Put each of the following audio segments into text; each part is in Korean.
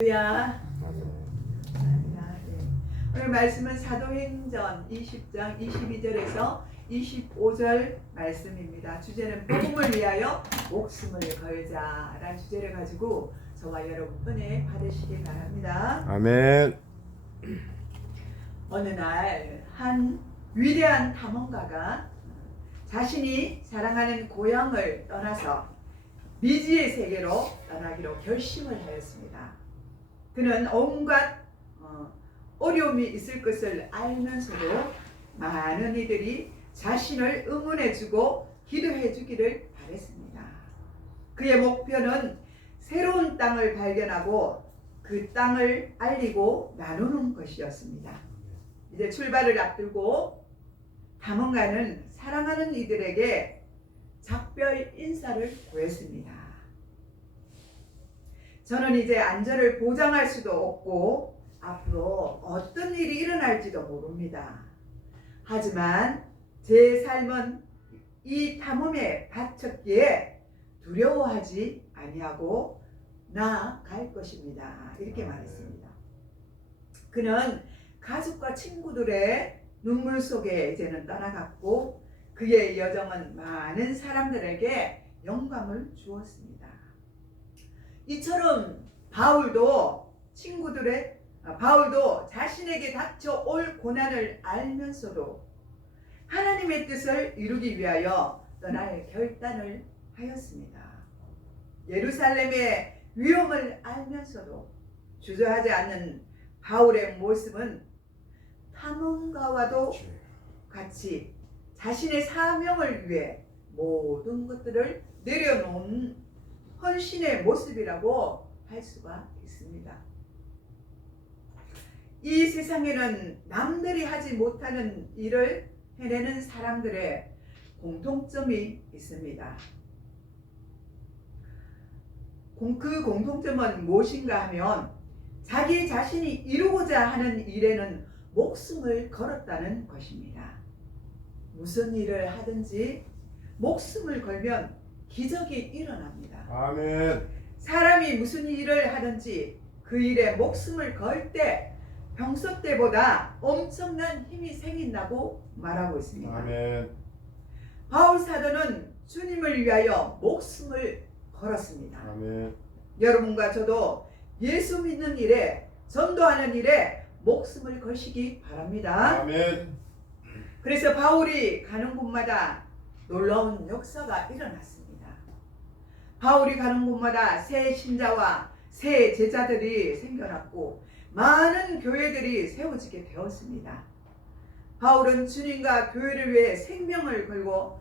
할렐루야. 오늘 말씀은 사도행전 20장 22절에서 25절 말씀입니다. 주제는 복음을 위하여 목숨을 걸자라는 주제를 가지고 저와 여러분 은혜 받으시기 바랍니다. 아멘. 어느 날 한 위대한 탐험가가 자신이 사랑하는 고향을 떠나서 미지의 세계로 떠나기로 결심을 하였습니다. 그는 온갖 어려움이 있을 것을 알면서도 많은 이들이 자신을 응원해주고 기도해주기를 바랬습니다. 그의 목표는 새로운 땅을 발견하고 그 땅을 알리고 나누는 것이었습니다. 이제 출발을 앞두고 탐험가는 사랑하는 이들에게 작별 인사를 구했습니다. 저는 이제 안전을 보장할 수도 없고 앞으로 어떤 일이 일어날지도 모릅니다. 하지만 제 삶은 이 탐험에 바쳤기에 두려워하지 아니하고 나아갈 것입니다. 이렇게 말했습니다. 그는 가족과 친구들의 눈물 속에 이제는 떠나갔고 그의 여정은 많은 사람들에게 영감을 주었습니다. 이처럼 바울도 자신에게 닥쳐올 고난을 알면서도 하나님의 뜻을 이루기 위하여 떠날 결단을 하였습니다. 예루살렘의 위험을 알면서도 주저하지 않는 바울의 모습은 탐험가와도 같이 자신의 사명을 위해 모든 것들을 내려놓은 헌신의 모습이라고 할 수가 있습니다. 이 세상에는 남들이 하지 못하는 일을 해내는 사람들의 공통점이 있습니다. 그 공통점은 무엇인가 하면 자기 자신이 이루고자 하는 일에는 목숨을 걸었다는 것입니다. 무슨 일을 하든지 목숨을 걸면 기적이 일어납니다. 아멘. 사람이 무슨 일을 하든지 그 일에 목숨을 걸 때 평소 때보다 엄청난 힘이 생긴다고 말하고 있습니다. 아멘. 바울 사도는 주님을 위하여 목숨을 걸었습니다. 아멘. 여러분과 저도 예수 믿는 일에, 전도하는 일에 목숨을 거시기 바랍니다. 아멘. 그래서 바울이 가는 곳마다 놀라운 역사가 일어났습니다. 바울이 가는 곳마다 새 신자와 새 제자들이 생겨났고 많은 교회들이 세워지게 되었습니다. 바울은 주님과 교회를 위해 생명을 걸고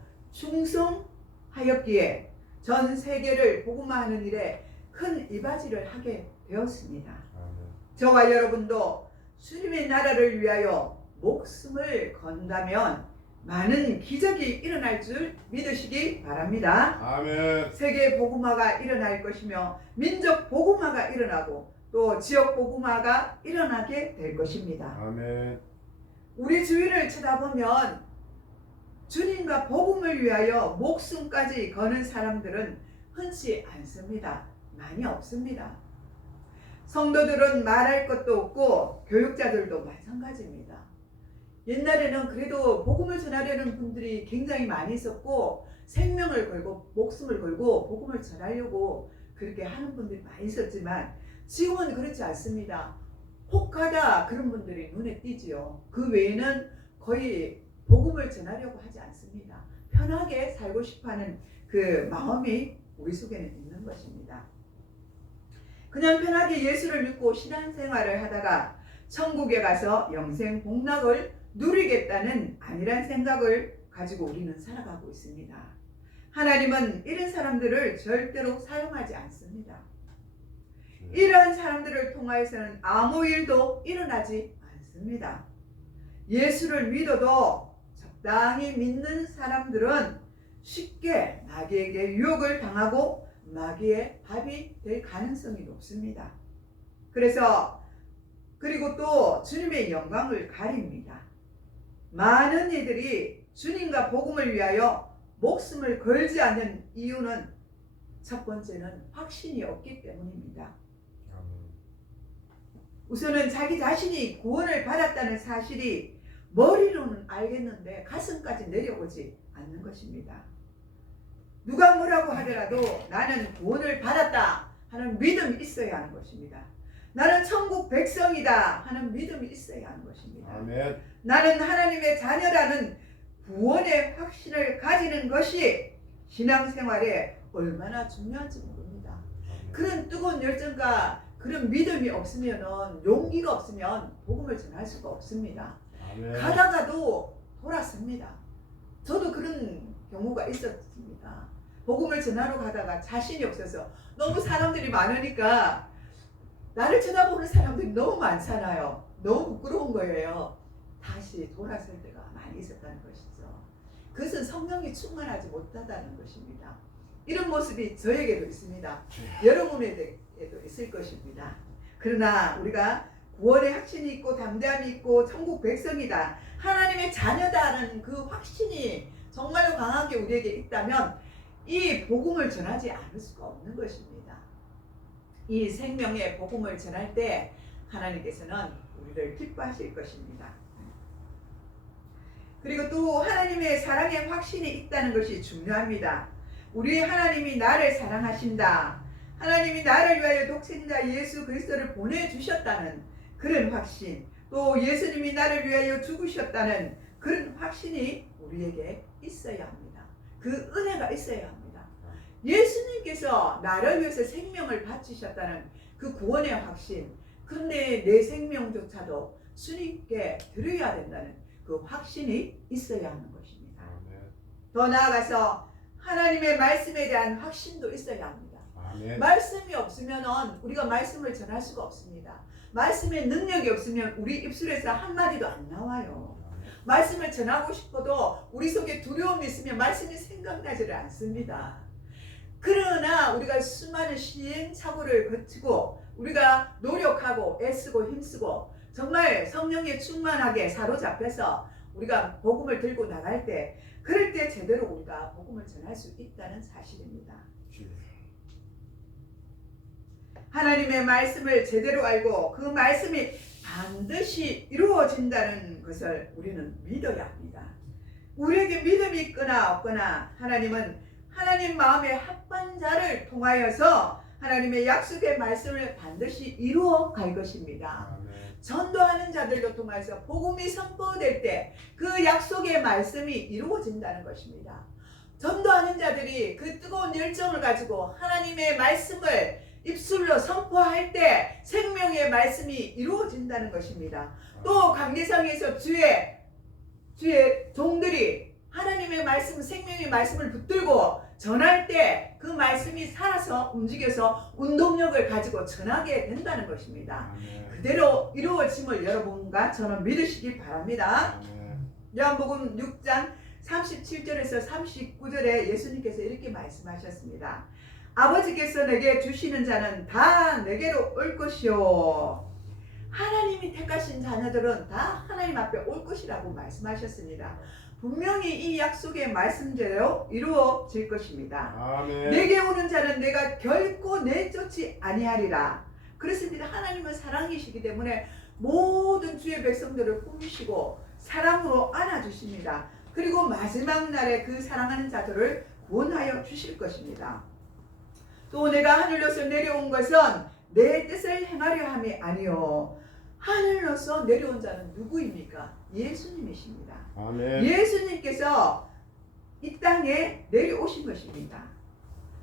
충성하였기에 전 세계를 복음화하는 일에 큰 이바지를 하게 되었습니다. 아멘. 저와 여러분도 주님의 나라를 위하여 목숨을 건다면 많은 기적이 일어날 줄 믿으시기 바랍니다. 아멘. 세계 복음화가 일어날 것이며 민족 복음화가 일어나고 또 지역 복음화가 일어나게 될 것입니다. 아멘. 우리 주위를 쳐다보면 주님과 복음을 위하여 목숨까지 거는 사람들은 흔치 않습니다. 많이 없습니다. 성도들은 말할 것도 없고 교육자들도 마찬가지입니다. 옛날에는 그래도 복음을 전하려는 분들이 굉장히 많이 있었고 생명을 걸고 목숨을 걸고 복음을 전하려고 그렇게 하는 분들이 많이 있었지만 지금은 그렇지 않습니다. 혹하다 그런 분들이 눈에 띄지요. 그 외에는 거의 복음을 전하려고 하지 않습니다. 편하게 살고 싶어하는 그 마음이 우리 속에는 있는 것입니다. 그냥 편하게 예수를 믿고 신앙생활을 하다가 천국에 가서 영생 복락을 누리겠다는 아니란 생각을 가지고 우리는 살아가고 있습니다. 하나님은 이런 사람들을 절대로 사용하지 않습니다. 이러한 사람들을 통하여서는 아무 일도 일어나지 않습니다. 예수를 믿어도 적당히 믿는 사람들은 쉽게 마귀에게 유혹을 당하고 마귀의 밥이 될 가능성이 높습니다. 그리고 또 주님의 영광을 가립니다. 많은 이들이 주님과 복음을 위하여 목숨을 걸지 않는 이유는 첫 번째는 확신이 없기 때문입니다. 우선은 자기 자신이 구원을 받았다는 사실이 머리로는 알겠는데 가슴까지 내려오지 않는 것입니다. 누가 뭐라고 하더라도 나는 구원을 받았다 하는 믿음이 있어야 하는 것입니다. 나는 천국 백성이다 하는 믿음이 있어야 하는 것입니다. 아멘. 나는 하나님의 자녀라는 구원의 확신을 가지는 것이 신앙생활에 얼마나 중요한지 모릅니다. 그런 뜨거운 열정과 그런 믿음이 없으면, 용기가 없으면 복음을 전할 수가 없습니다. 아멘. 가다가도 돌아섭니다. 저도 그런 경우가 있었습니다. 복음을 전하러 가다가 자신이 없어서 너무 사람들이 많으니까 나를 쳐다보는 사람들이 너무 많잖아요. 너무 부끄러운 거예요. 다시 돌아설 때가 많이 있었다는 것이죠. 그것은 성령이 충만하지 못하다는 것입니다. 이런 모습이 저에게도 있습니다. 여러분에게도 있을 것입니다. 그러나 우리가 구원의 확신이 있고 담대함이 있고 천국 백성이다, 하나님의 자녀다라는 그 확신이 정말로 강하게 우리에게 있다면 이 복음을 전하지 않을 수가 없는 것입니다. 이 생명의 복음을 전할 때 하나님께서는 우리를 기뻐하실 것입니다. 그리고 또 하나님의 사랑의 확신이 있다는 것이 중요합니다. 우리 하나님이 나를 사랑하신다, 하나님이 나를 위하여 독생자 예수 그리스도를 보내주셨다는 그런 확신, 또 예수님이 나를 위하여 죽으셨다는 그런 확신이 우리에게 있어야 합니다. 그 은혜가 있어야 합니다. 예수님께서 나를 위해서 생명을 바치셨다는 그 구원의 확신, 그런데 내 생명조차도 주님께 드려야 된다는 그 확신이 있어야 하는 것입니다. 더 나아가서 하나님의 말씀에 대한 확신도 있어야 합니다. 아멘. 말씀이 없으면 우리가 말씀을 전할 수가 없습니다. 말씀의 능력이 없으면 우리 입술에서 한마디도 안 나와요. 말씀을 전하고 싶어도 우리 속에 두려움이 있으면 말씀이 생각나지를 않습니다. 그러나 우리가 수많은 시행착오를 거치고 우리가 노력하고 애쓰고 힘쓰고 정말 성령에 충만하게 사로잡혀서 우리가 복음을 들고 나갈 때, 그럴 때 제대로 우리가 복음을 전할 수 있다는 사실입니다. 하나님의 말씀을 제대로 알고 그 말씀이 반드시 이루어진다는 것을 우리는 믿어야 합니다. 우리에게 믿음이 있거나 없거나 하나님은 하나님 마음의 합반자를 통하여서 하나님의 약속의 말씀을 반드시 이루어 갈 것입니다. 아멘. 전도하는 자들도 통해서 복음이 선포될 때 그 약속의 말씀이 이루어진다는 것입니다. 전도하는 자들이 그 뜨거운 열정을 가지고 하나님의 말씀을 입술로 선포할 때 생명의 말씀이 이루어진다는 것입니다. 또 강대상에서 주의 종들이 하나님의 말씀, 생명의 말씀을 붙들고 전할 때 그 말씀이 살아서 움직여서 운동력을 가지고 전하게 된다는 것입니다. 아멘. 그대로 이루어짐을 여러분과 저는 믿으시기 바랍니다. 아멘. 요한복음 6장 37절에서 39절에 예수님께서 이렇게 말씀하셨습니다. 아버지께서 내게 주시는 자는 다 내게로 올 것이요, 하나님이 택하신 자녀들은 다 하나님 앞에 올 것이라고 말씀하셨습니다. 분명히 이 약속의 말씀대로 이루어질 것입니다. 아멘. 내게 오는 자는 내가 결코 내쫓지 아니하리라. 그렇습니다. 하나님은 사랑이시기 때문에 모든 주의 백성들을 품으시고 사랑으로 안아주십니다. 그리고 마지막 날에 그 사랑하는 자들을 구원하여 주실 것입니다. 또 내가 하늘로서 내려온 것은 내 뜻을 행하려 함이 아니요, 하늘로서 내려온 자는 누구입니까? 예수님이십니다. 아멘. 예수님께서 이 땅에 내려오신 것입니다.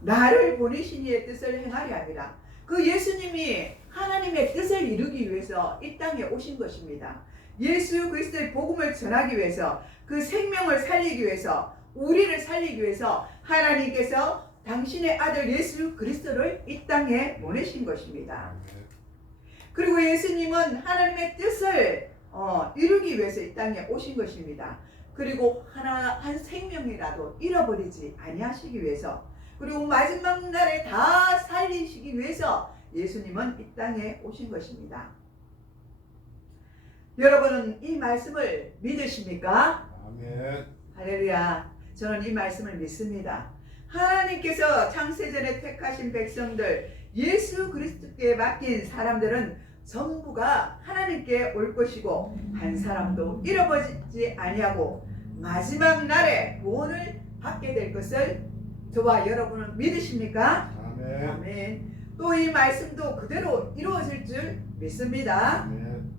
나를 보내신 이의 뜻을 행하려 함이라. 그 예수님이 하나님의 뜻을 이루기 위해서 이 땅에 오신 것입니다. 예수 그리스도의 복음을 전하기 위해서, 그 생명을 살리기 위해서, 우리를 살리기 위해서 하나님께서 당신의 아들 예수 그리스도를 이 땅에 보내신 것입니다. 아멘. 그리고 예수님은 하나님의 뜻을 이루기 위해서 이 땅에 오신 것입니다. 그리고 한 생명이라도 잃어버리지 아니하시기 위해서, 그리고 마지막 날에 다 살리시기 위해서 예수님은 이 땅에 오신 것입니다. 여러분은 이 말씀을 믿으십니까? 아멘. 할렐루야. 저는 이 말씀을 믿습니다. 하나님께서 창세전에 택하신 백성들, 예수 그리스도께 맡긴 사람들은 전부가 하나님께 올 것이고 한 사람도 잃어버리지 아니하고 마지막 날에 구원을 받게 될 것을 저와 여러분은 믿으십니까? 아멘. 아멘. 또 이 말씀도 그대로 이루어질 줄 믿습니다. 아멘.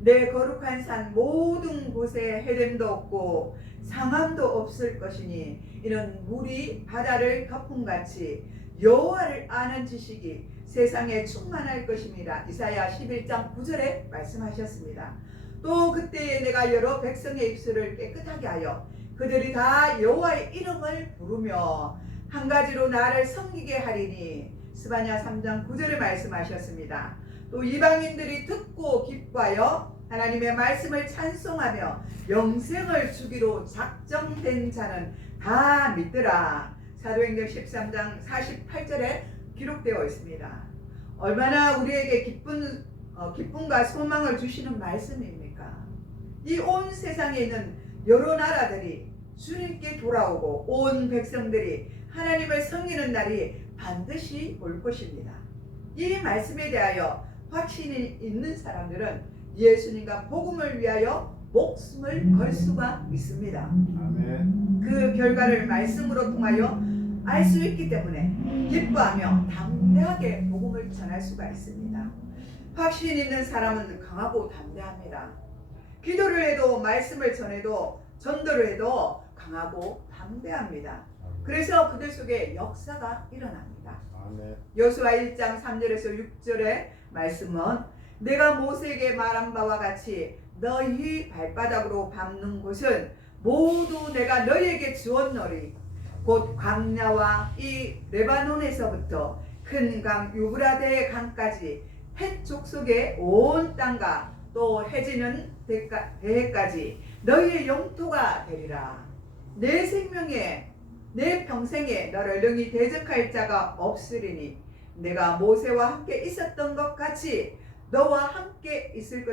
내 거룩한 산 모든 곳에 해됨도 없고 상함도 없을 것이니 이는 물이 바다를 덮음같이 여호와를 아는 지식이 세상에 충만할 것입니다. 이사야 11장 9절에 말씀하셨습니다. 또 그때에 내가 여러 백성의 입술을 깨끗하게 하여 그들이 다 여호와의 이름을 부르며 한 가지로 나를 섬기게 하리니 스바냐 3장 9절에 말씀하셨습니다. 또 이방인들이 듣고 기뻐하여 하나님의 말씀을 찬송하며 영생을 주기로 작정된 자는 다 믿더라. 사도행전 13장 48절에 기록되어 있습니다. 얼마나 우리에게 기쁨과 소망을 주시는 말씀입니까? 이 온 세상에 있는 여러 나라들이 주님께 돌아오고 온 백성들이 하나님을 섬기는 날이 반드시 올 것입니다. 이 말씀에 대하여 확신이 있는 사람들은 예수님과 복음을 위하여 목숨을 걸 수가 있습니다. 아멘. 그 결과를 말씀으로 통하여 알 수 있기 때문에 기뻐하며 담대하게 복음을 전할 수가 있습니다. 확신 있는 사람은 강하고 담대합니다. 기도를 해도 말씀을 전해도 전도를 해도 강하고 담대합니다. 그래서 그들 속에 역사가 일어납니다. 아멘. 여호수아 1장 3절에서 6절의 말씀은 내가 모세에게 말한 바와 같이 너희 발바닥으로 밟는 곳은 모두 내가 너희에게 주었노리. 곧 광야와 이 레바논에서부터 큰 강 유브라데 강까지 헷 족속의 온 땅과 또 해지는 대해까지 너희의 영토가 되리라. 내 생명에 내 평생에 너를 능히 대적할 자가 없으리니 내가 모세와 함께 있었던 것 같이 너와 함께 있을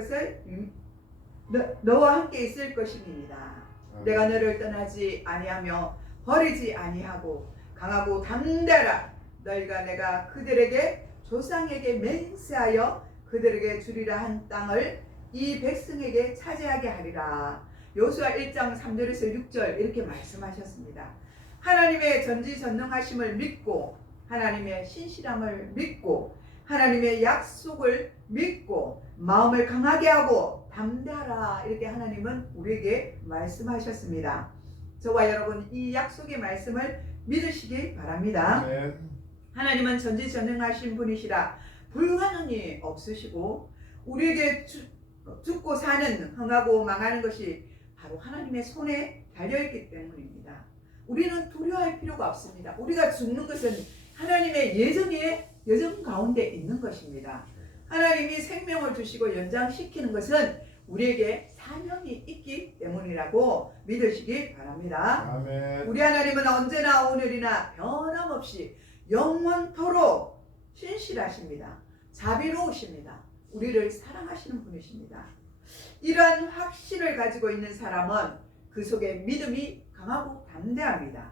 것입니다. 내가 너를 떠나지 아니하며 버리지 아니하고 강하고 담대하라. 너희가 내가 그들에게 조상에게 맹세하여 그들에게 주리라 한 땅을 이 백성에게 차지하게 하리라. 여호수아 1장 3절에서 6절 이렇게 말씀하셨습니다. 하나님의 전지전능하심을 믿고 하나님의 신실함을 믿고 하나님의 약속을 믿고 마음을 강하게 하고 담대하라. 이렇게 하나님은 우리에게 말씀하셨습니다. 저와 여러분 이 약속의 말씀을 믿으시기 바랍니다. 아멘. 하나님은 전지전능하신 분이시라 불가능이 없으시고 우리에게 죽고 사는 흥하고 망하는 것이 바로 하나님의 손에 달려있기 때문입니다. 우리는 두려워할 필요가 없습니다. 우리가 죽는 것은 하나님의 예정 가운데 있는 것입니다. 하나님이 생명을 주시고 연장시키는 것은 우리에게 사명이 있기 때문이라고 믿으시기 바랍니다. 아멘. 우리 하나님은 언제나 오늘이나 변함없이 영원토록 신실하십니다. 자비로우십니다. 우리를 사랑하시는 분이십니다. 이러한 확신을 가지고 있는 사람은 그 속에 믿음이 강하고 담대합니다.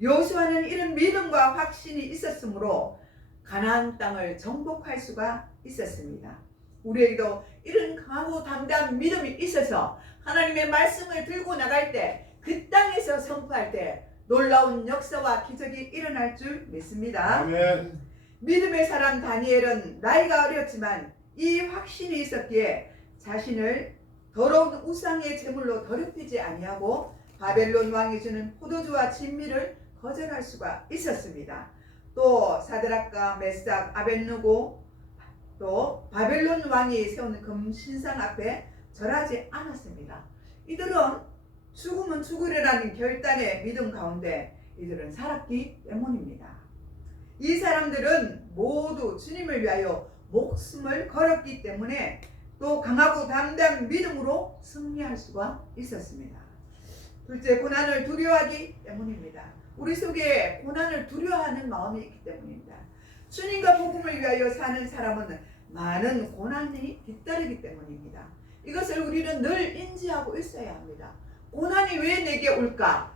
여호수아는 이런 믿음과 확신이 있었으므로 가나안 땅을 정복할 수가 있었습니다. 우리에게도 이런 강하고 담대한 믿음이 있어서 하나님의 말씀을 들고 나갈 때 그 땅에서 선포할 때 놀라운 역사와 기적이 일어날 줄 믿습니다. 아멘. 믿음의 사람 다니엘은 나이가 어렸지만 이 확신이 있었기에 자신을 더러운 우상의 제물로 더럽히지 아니하고 바벨론 왕이 주는 포도주와 진미를 거절할 수가 있었습니다. 또 사드락과 메삭, 아벳느고 또 바벨론 왕이 세운 금신상 앞에 절하지 않았습니다. 이들은 죽으면 죽으리라는 결단의 믿음 가운데 이들은 살았기 때문입니다. 이 사람들은 모두 주님을 위하여 목숨을 걸었기 때문에 또 강하고 담대한 믿음으로 승리할 수가 있었습니다. 둘째, 고난을 두려워하기 때문입니다. 우리 속에 고난을 두려워하는 마음이 있기 때문입니다. 주님과 복음을 위하여 사는 사람은 많은 고난이 뒤따르기 때문입니다. 이것을 우리는 늘 인지하고 있어야 합니다. 고난이 왜 내게 올까?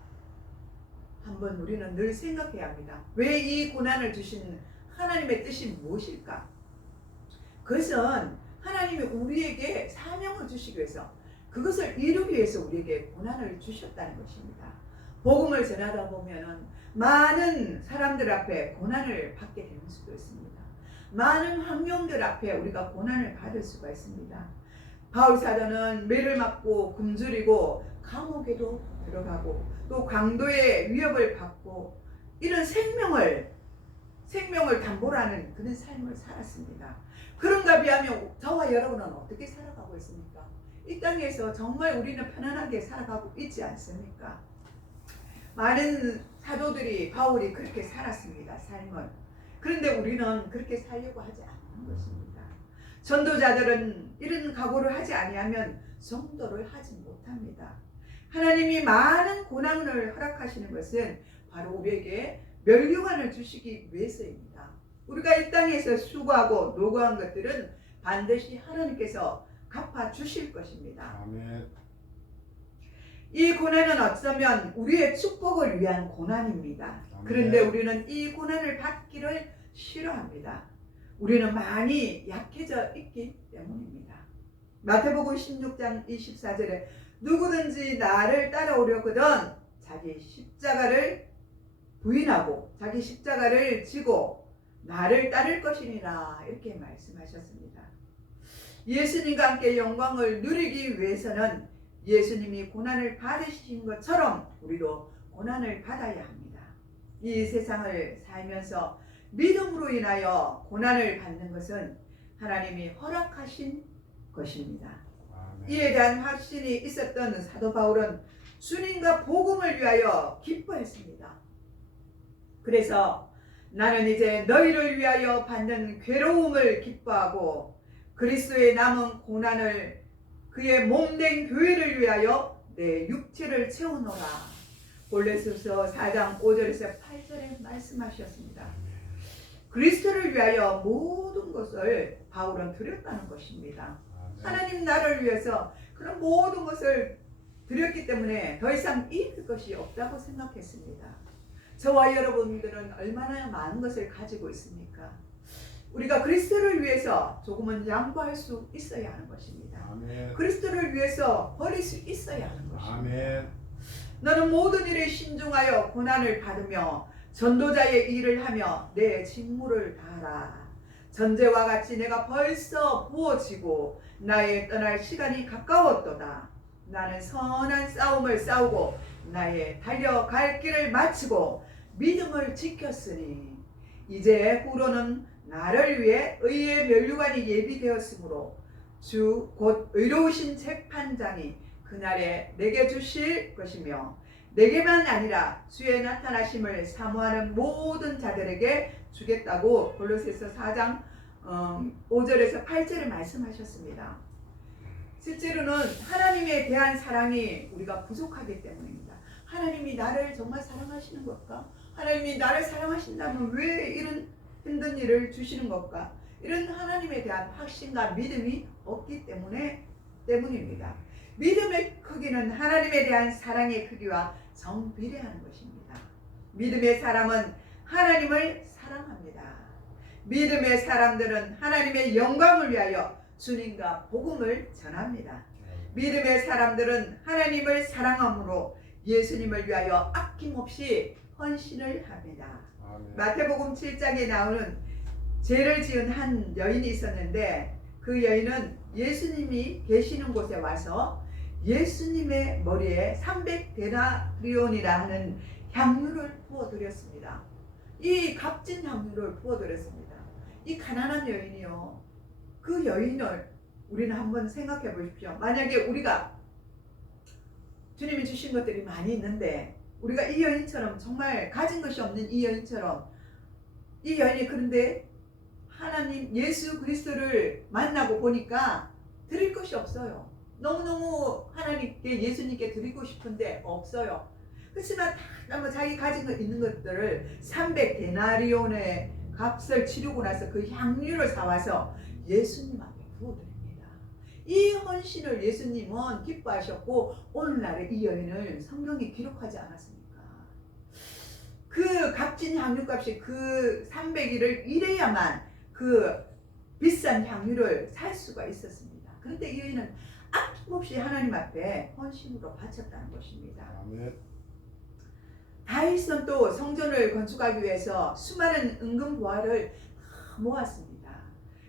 한번 우리는 늘 생각해야 합니다. 왜 이 고난을 주신 하나님의 뜻이 무엇일까? 그것은 하나님이 우리에게 사명을 주시기 위해서, 그것을 이루기 위해서 우리에게 고난을 주셨다는 것입니다. 복음을 전하다 보면 많은 사람들 앞에 고난을 받게 되는 수도 있습니다. 많은 환경들 앞에 우리가 고난을 받을 수가 있습니다. 바울 사도는 매를 맞고 굶주리고 감옥에도 들어가고 또 강도의 위협을 받고 이런 생명을 담보로 하는 그런 삶을 살았습니다. 그런가 비하면 저와 여러분은 어떻게 살아가고 있습니까? 이 땅에서 정말 우리는 편안하게 살아가고 있지 않습니까? 많은 사도들이, 바울이 그렇게 살았습니다. 삶을. 그런데 우리는 그렇게 살려고 하지 않는 것입니다. 전도자들은 이런 각오를 하지 아니하면 성도를 하지 못합니다. 하나님이 많은 고난을 허락하시는 것은 바로 우리에게 멸류관을 주시기 위해서입니다. 우리가 이 땅에서 수고하고 노고한 것들은 반드시 하나님께서 갚아 주실 것입니다. 아멘. 이 고난은 어쩌면 우리의 축복을 위한 고난입니다. 그런데 우리는 이 고난을 받기를 싫어합니다. 우리는 많이 약해져 있기 때문입니다. 마태복음 16장 24절에 누구든지 나를 따라오려거든 자기 십자가를 부인하고 자기 십자가를 지고 나를 따를 것이니라, 이렇게 말씀하셨습니다. 예수님과 함께 영광을 누리기 위해서는 예수님이 고난을 받으신 것처럼 우리도 고난을 받아야 합니다. 이 세상을 살면서 믿음으로 인하여 고난을 받는 것은 하나님이 허락하신 것입니다. 아멘. 이에 대한 확신이 있었던 사도 바울은 주님과 복음을 위하여 기뻐했습니다. 그래서 나는 이제 너희를 위하여 받는 괴로움을 기뻐하고 그리스도의 남은 고난을 그의 몸된 교회를 위하여 내 육체를 채우노라. 골로새서 4장 5절에서 8절에 말씀하셨습니다. 그리스도를 위하여 모든 것을 바울은 드렸다는 것입니다. 하나님 나라를 위해서 그런 모든 것을 드렸기 때문에 더 이상 잃을 것이 없다고 생각했습니다. 저와 여러분들은 얼마나 많은 것을 가지고 있습니까? 우리가 그리스도를 위해서 조금은 양보할 수 있어야 하는 것입니다. 아멘. 그리스도를 위해서 버릴 수 있어야 하는 것입니다. 아멘. 너는 모든 일에 신중하여 고난을 받으며 전도자의 일을 하며 내 직무를 다하라. 전제와 같이 내가 벌써 부어지고 나의 떠날 시간이 가까웠도다. 나는 선한 싸움을 싸우고 나의 달려갈 길을 마치고 믿음을 지켰으니 이제 후로는 나를 위해 의의 멸류관이 예비되었으므로 주 곧 의로우신 재판장이 그날에 내게 주실 것이며 내게만 아니라 주의 나타나심을 사모하는 모든 자들에게 주겠다고 골로새서 4장 5절에서 8절에 말씀하셨습니다. 실제로는 하나님에 대한 사랑이 우리가 부족하기 때문입니다. 하나님이 나를 정말 사랑하시는 걸까? 하나님이 나를 사랑하신다면 왜 이런 힘든 일을 주시는 걸까? 이런 하나님에 대한 확신과 믿음이 없기 때문입니다. 믿음의 크기는 하나님에 대한 사랑의 크기와 정비례하는 것입니다. 믿음의 사람은 하나님을 사랑합니다. 믿음의 사람들은 하나님의 영광을 위하여 주님과 복음을 전합니다. 믿음의 사람들은 하나님을 사랑함으로 예수님을 위하여 아낌없이 헌신을 합니다. 아멘. 마태복음 7장에 나오는 죄를 지은 한 여인이 있었는데 그 여인은 예수님이 계시는 곳에 와서 예수님의 머리에 300데나리온이라 하는 향유를 부어드렸습니다. 이 값진 향유를 부어드렸습니다. 이 가난한 여인이요. 그 여인을 우리는 한번 생각해 보십시오. 만약에 우리가 주님이 주신 것들이 많이 있는데 우리가 이 여인처럼 정말 가진 것이 없는 이 여인처럼 이 여인이 그런데 하나님 예수 그리스도를 만나고 보니까 드릴 것이 없어요. 너무너무 하나님께 예수님께 드리고 싶은데 없어요. 그렇지만 다 자기 가진 거 있는 것들을 300데나리온의 값을 치르고 나서 그 향유를 사와서 예수님한테 부어드립니다. 이 헌신을 예수님은 기뻐하셨고 오늘날에 이 여인을 성경에 기록하지 않았습니까? 그 값진 향유값이 그 300일을 일해야만 그 비싼 향유를 살 수가 있었습니다. 그런데 이 여인은 아낌없이 하나님 앞에 헌신으로 바쳤다는 것입니다. 아멘. 다윗은 또 성전을 건축하기 위해서 수많은 은금 보화를 모았습니다.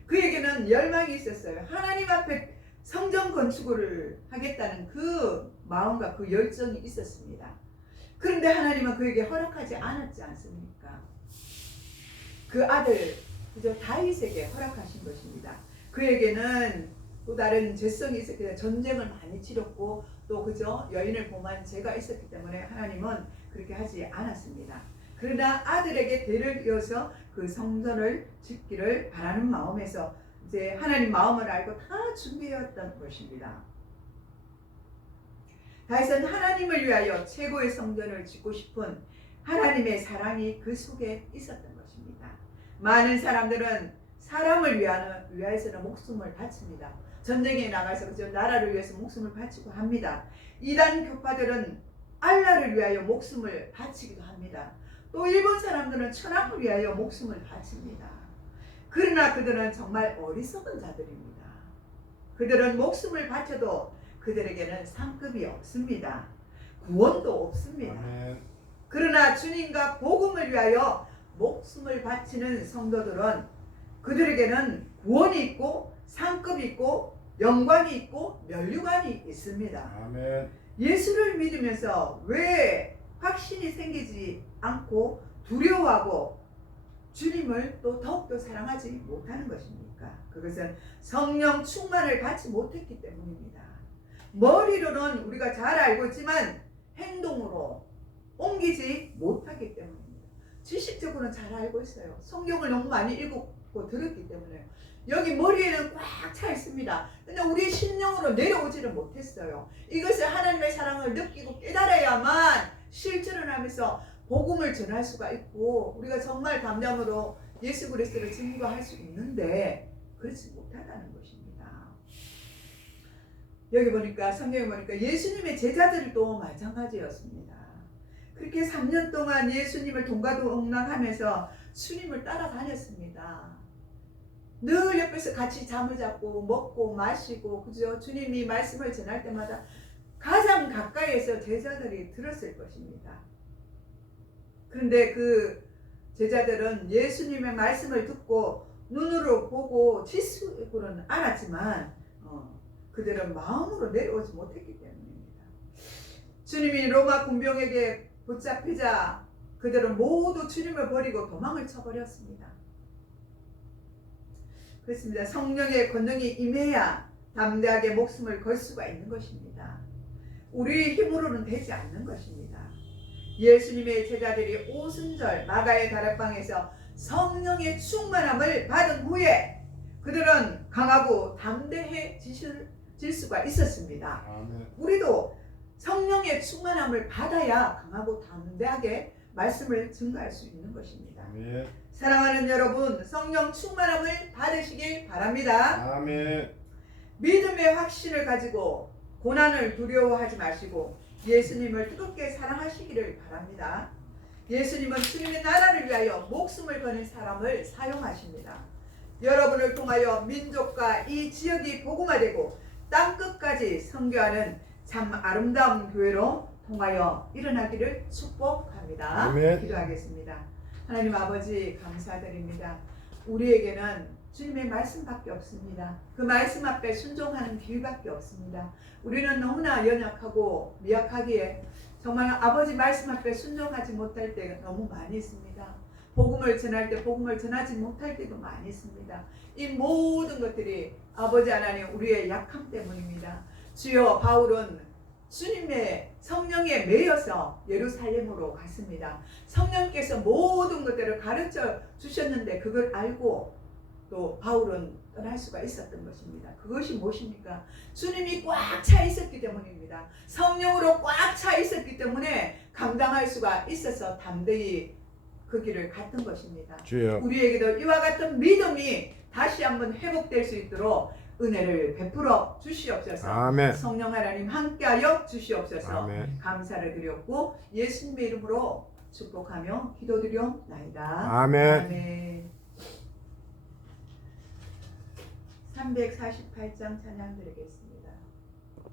그에게는 열망이 있었어요. 하나님 앞에 성전 건축을 하겠다는 그 마음과 그 열정이 있었습니다. 그런데 하나님은 그에게 허락하지 않았지 않습니까? 그 아들 그저 다윗에게 허락하신 것입니다. 그에게는 또 다른 죄성이 있었기 때문에 전쟁을 많이 치렀고 또 그저 여인을 범한 죄가 있었기 때문에 하나님은 그렇게 하지 않았습니다. 그러나 아들에게 대를 이어서 그 성전을 짓기를 바라는 마음에서 이제 하나님 마음을 알고 다 준비해왔던 것입니다. 다윗은 하나님을 위하여 최고의 성전을 짓고 싶은 하나님의 사랑이 그 속에 있었던 것입니다. 많은 사람들은 사람을 위하여서는 목숨을 바칩니다. 전쟁에 나가서 그저 나라를 위해서 목숨을 바치고 합니다. 이단 교파들은 알라를 위하여 목숨을 바치기도 합니다. 또 일본 사람들은 천황을 위하여 목숨을 바칩니다. 그러나 그들은 정말 어리석은 자들입니다. 그들은 목숨을 바쳐도 그들에게는 상급이 없습니다. 구원도 없습니다. 아멘. 그러나 주님과 복음을 위하여 목숨을 바치는 성도들은 그들에게는 구원이 있고 상급이 있고 영광이 있고 면류관이 있습니다. 아멘. 예수를 믿으면서 왜 확신이 생기지 않고 두려워하고 주님을 또 더욱더 사랑하지 못하는 것입니까? 그것은 성령 충만을 받지 못했기 때문입니다. 머리로는 우리가 잘 알고 있지만 행동으로 옮기지 못하기 때문입니다. 지식적으로는 잘 알고 있어요. 성경을 너무 많이 읽고 들었기 때문에 여기 머리에는 꽉 차 있습니다. 근데 우리 심령으로 내려오지를 못했어요. 이것을 하나님의 사랑을 느끼고 깨달아야만 실천을 하면서 복음을 전할 수가 있고 우리가 정말 담담으로 예수 그리스도를 증거할 수 있는데 그렇지 못하다는 것입니다. 여기 보니까 성경에 보니까 예수님의 제자들도 마찬가지였습니다. 그렇게 3년 동안 예수님을 동가동락하면서 주님을 따라다녔습니다. 늘 옆에서 같이 잠을 잡고 먹고 마시고 그죠? 주님이 말씀을 전할 때마다 가장 가까이에서 제자들이 들었을 것입니다. 그런데 그 제자들은 예수님의 말씀을 듣고 눈으로 보고 지식으로는 알았지만 그들은 마음으로 내려오지 못했기 때문입니다. 주님이 로마 군병에게 붙잡히자 그들은 모두 주님을 버리고 도망을 쳐버렸습니다. 그렇습니다. 성령의 권능이 임해야 담대하게 목숨을 걸 수가 있는 것입니다. 우리의 힘으로는 되지 않는 것입니다. 예수님의 제자들이 오순절 마가의 다락방에서 성령의 충만함을 받은 후에 그들은 강하고 담대해질 수가 있었습니다. 아멘. 우리도 성령의 충만함을 받아야 강하고 담대하게 말씀을 증거할 수 있는 것입니다. 아멘. 사랑하는 여러분, 성령 충만함을 받으시길 바랍니다. 아멘. 믿음의 확신을 가지고 고난을 두려워하지 마시고 예수님을 뜨겁게 사랑하시기를 바랍니다. 예수님은 주님의 나라를 위하여 목숨을 거는 사람을 사용하십니다. 여러분을 통하여 민족과 이 지역이 복음화되고 땅끝까지 선교하는 참 아름다운 교회로 통하여 일어나기를 축복합니다. 아멘. 기도하겠습니다. 하나님 아버지 감사드립니다. 우리에게는 주님의 말씀밖에 없습니다. 그 말씀 앞에 순종하는 길밖에 없습니다. 우리는 너무나 연약하고 미약하기에 정말 아버지 말씀 앞에 순종하지 못할 때가 너무 많이 있습니다. 복음을 전할 때 복음을 전하지 못할 때도 많이 있습니다. 이 모든 것들이 아버지 하나님 우리의 약함 때문입니다. 주여 바울은 주님의 성령에 매여서 예루살렘으로 갔습니다. 성령께서 모든 것들을 가르쳐 주셨는데 그걸 알고 또 바울은 떠날 수가 있었던 것입니다. 그것이 무엇입니까? 주님이 꽉 차 있었기 때문입니다. 성령으로 꽉 차 있었기 때문에 감당할 수가 있어서 담대히 그 길을 갔던 것입니다. 주여. 우리에게도 이와 같은 믿음이 다시 한번 회복될 수 있도록 은혜를 베풀어 주시옵소서. 아멘. 성령 하나님 함께하여 주시옵소서. 아멘. 감사를 드렸고 예수님의 이름으로 축복하며 기도드리옵나이다. 아멘. 아멘. 348장 찬양 드리겠습니다.